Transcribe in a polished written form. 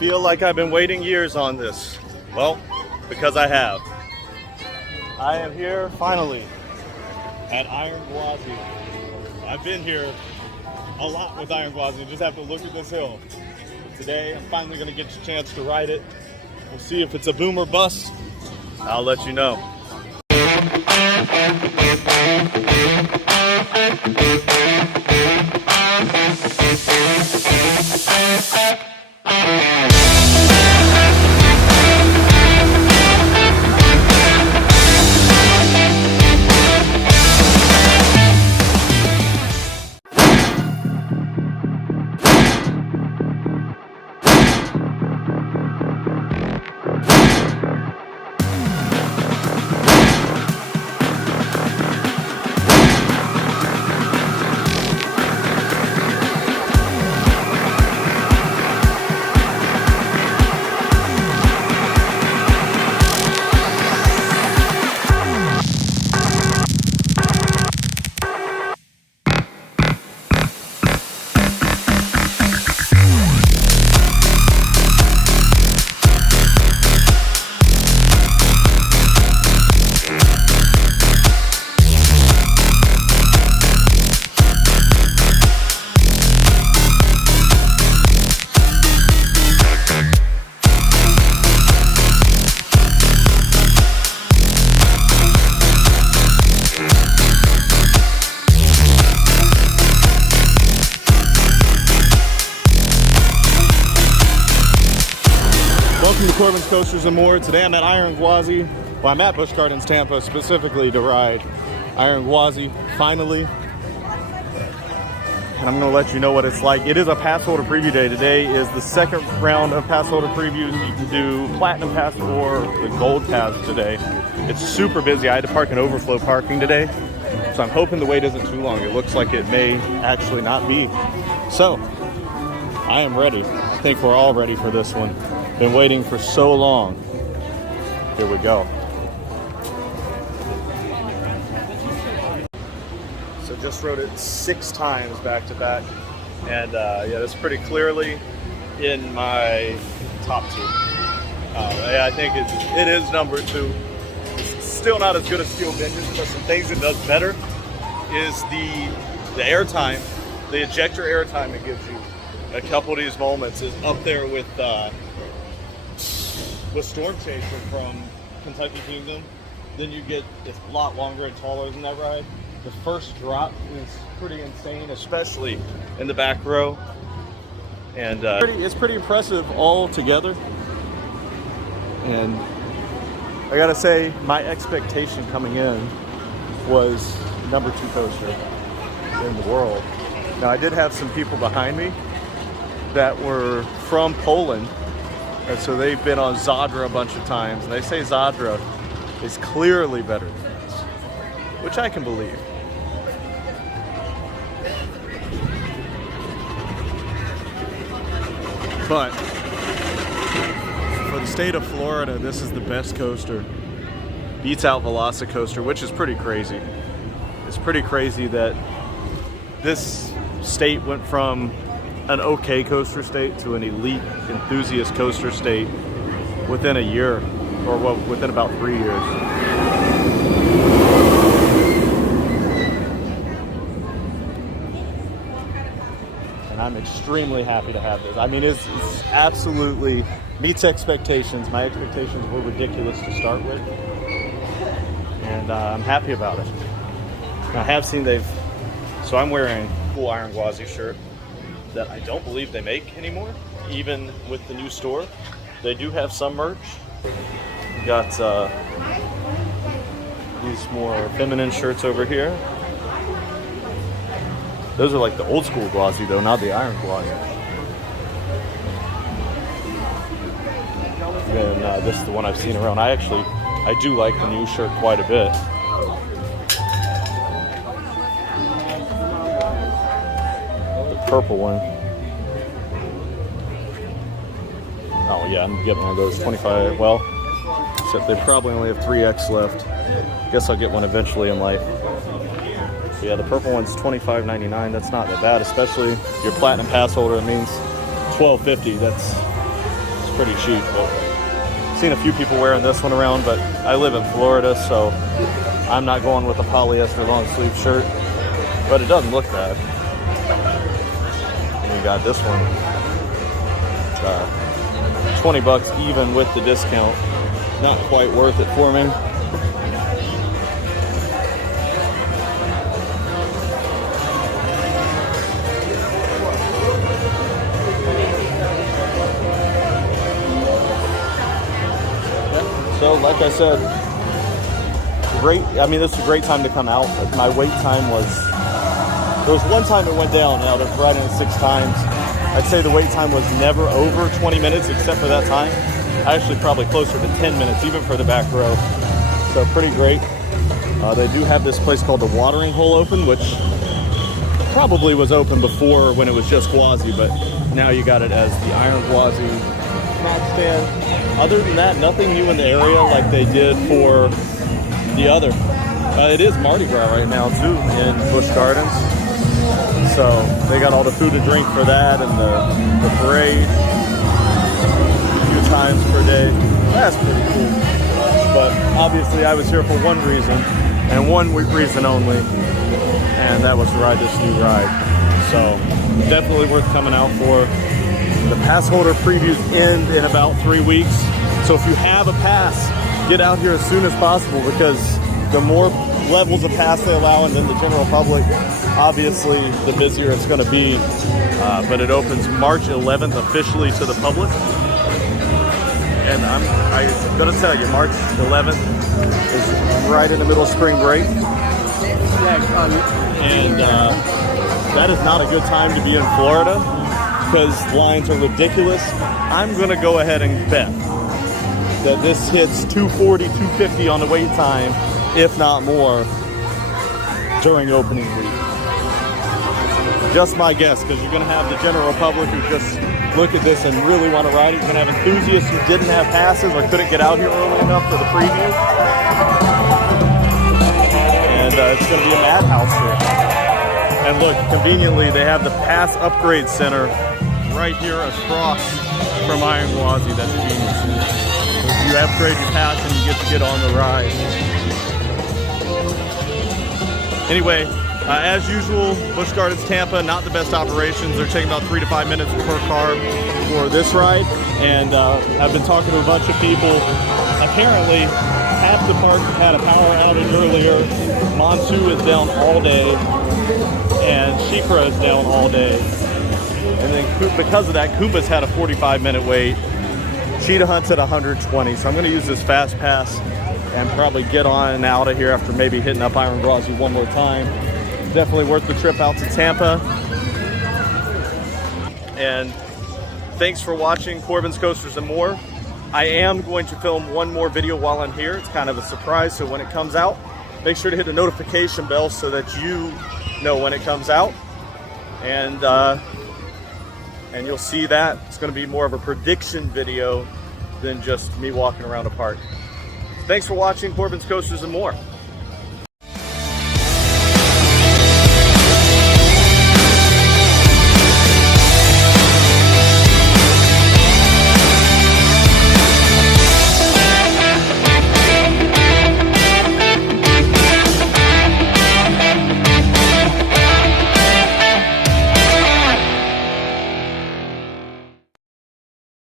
feel like I've been waiting years on this. Well, because I have. I am here finally at Iron Gwazi. I've been here a lot with Iron Gwazi. You just have to look at this hill. But today, I'm finally going to get a chance to ride it. We'll see if it's a boom or bust. I'll let you know. Welcome to Corbin's Coasters and More. Today I'm at Iron Gwazi. Well, I'm at Busch Gardens, Tampa, specifically to ride Iron Gwazi, finally. And I'm going to let you know what it's like. It is a pass holder preview day. Today is the second round of pass holder previews. You can do Platinum Pass or the Gold Pass today. It's super busy. I had to park in overflow parking today. So I'm hoping the wait isn't too long. It looks like it may actually not be. So, I am ready. I think we're all ready for this one. Been waiting for so long. Here we go. So just rode it 6 times back to back. And yeah, that's pretty clearly in my top 2. Yeah, I think it is number 2. It's still not as good as Steel Vengeance, but some things it does better is the air time, the ejector air time it gives you. A couple of these moments is up there with Storm Chaser from Kentucky Kingdom. Then you get it's a lot longer and taller than that ride. The first drop is pretty insane, especially in the back row. And it's pretty impressive all together. And I gotta say, my expectation coming in was number 2 coaster in the world. Now I did have some people behind me that were from Poland. And so they've been on Zadra a bunch of times, and they say Zadra is clearly better than this, which I can believe. But for the state of Florida, this is the best coaster. Beats out Velocicoaster, which is pretty crazy. It's pretty crazy that this state went from an okay coaster state to an elite enthusiast coaster state within a year, or well, within about 3 years. And I'm extremely happy to have this. I mean, it's absolutely meets expectations. My expectations were ridiculous to start with, and I'm happy about it. I have seen so I'm wearing a cool Iron Gwazi shirt that I don't believe they make anymore, even with the new store. They do have some merch. We got these more feminine shirts over here. Those are like the old school Gwazi though, not the Iron Gwazi. Then this is the one I've seen around. I do like the new shirt quite a bit. Purple one. Oh yeah, I'm getting one of those 25. Well, except they probably only have 3X left. Guess I'll get one eventually in life. So yeah, the purple one's $25.99. That's not that bad, especially if you're platinum pass holder. It means $12.50. That's it's pretty cheap. But I've seen a few people wearing this one around, but I live in Florida, so I'm not going with a polyester long sleeve shirt. But it doesn't look bad. And you got this one, 20 bucks even with the discount. Not quite worth it for me. So, like I said, great. I mean, this is a great time to come out. My wait time was, there was one time it went down. Now they're riding it 6 times. I'd say the wait time was never over 20 minutes except for that time. Actually, probably closer to 10 minutes, even for the back row. So pretty great. They do have this place called the Watering Hole open, which probably was open before when it was just Gwazi, but now you got it as the Iron Gwazi snack stand. Other than that, nothing new in the area like they did for the other. It is Mardi Gras right now too in Busch Gardens. So they got all the food and drink for that, and the parade a few times per day. That's pretty cool. But obviously I was here for one reason, and one reason only, and that was to ride this new ride. So definitely worth coming out for. The pass holder previews end in about 3 weeks. So if you have a pass, get out here as soon as possible, because the more levels of pass they allow and then the general public, obviously the busier it's going to be. But it opens March 11th officially to the public. And I'm going to tell you, March 11th is right in the middle of spring break. And that is not a good time to be in Florida, because lines are ridiculous. I'm going to go ahead and bet that this hits 240, 250 on the wait time, if not more, during opening week. Just my guess, because you're going to have the general public who just look at this and really want to ride it. You're going to have enthusiasts who didn't have passes or couldn't get out here early enough for the preview. And it's going to be a madhouse here. And look, conveniently, they have the Pass Upgrade Center right here across from Iron Gwazi. That's genius. You upgrade your pass and you get on the ride. Anyway, as usual, Busch Gardens Tampa, not the best operations. They're taking about 3 to 5 minutes per car for this ride. And I've been talking to a bunch of people. Apparently, half the park had a power outage earlier. Monsu is down all day, and Shikra is down all day. And then because of that, Koopa's had a 45-minute wait. Cheetah Hunt's at 120, so I'm going to use this fast pass and probably get on and out of here after maybe hitting up Iron Gwazi one more time. Definitely worth the trip out to Tampa. And thanks for watching Corbin's Coasters and More. I am going to film one more video while I'm here. It's kind of a surprise, so when it comes out, make sure to hit the notification bell so that you know when it comes out. And you'll see that. It's going to be more of a prediction video than just me walking around a park. Thanks for watching Corbin's Coasters and More.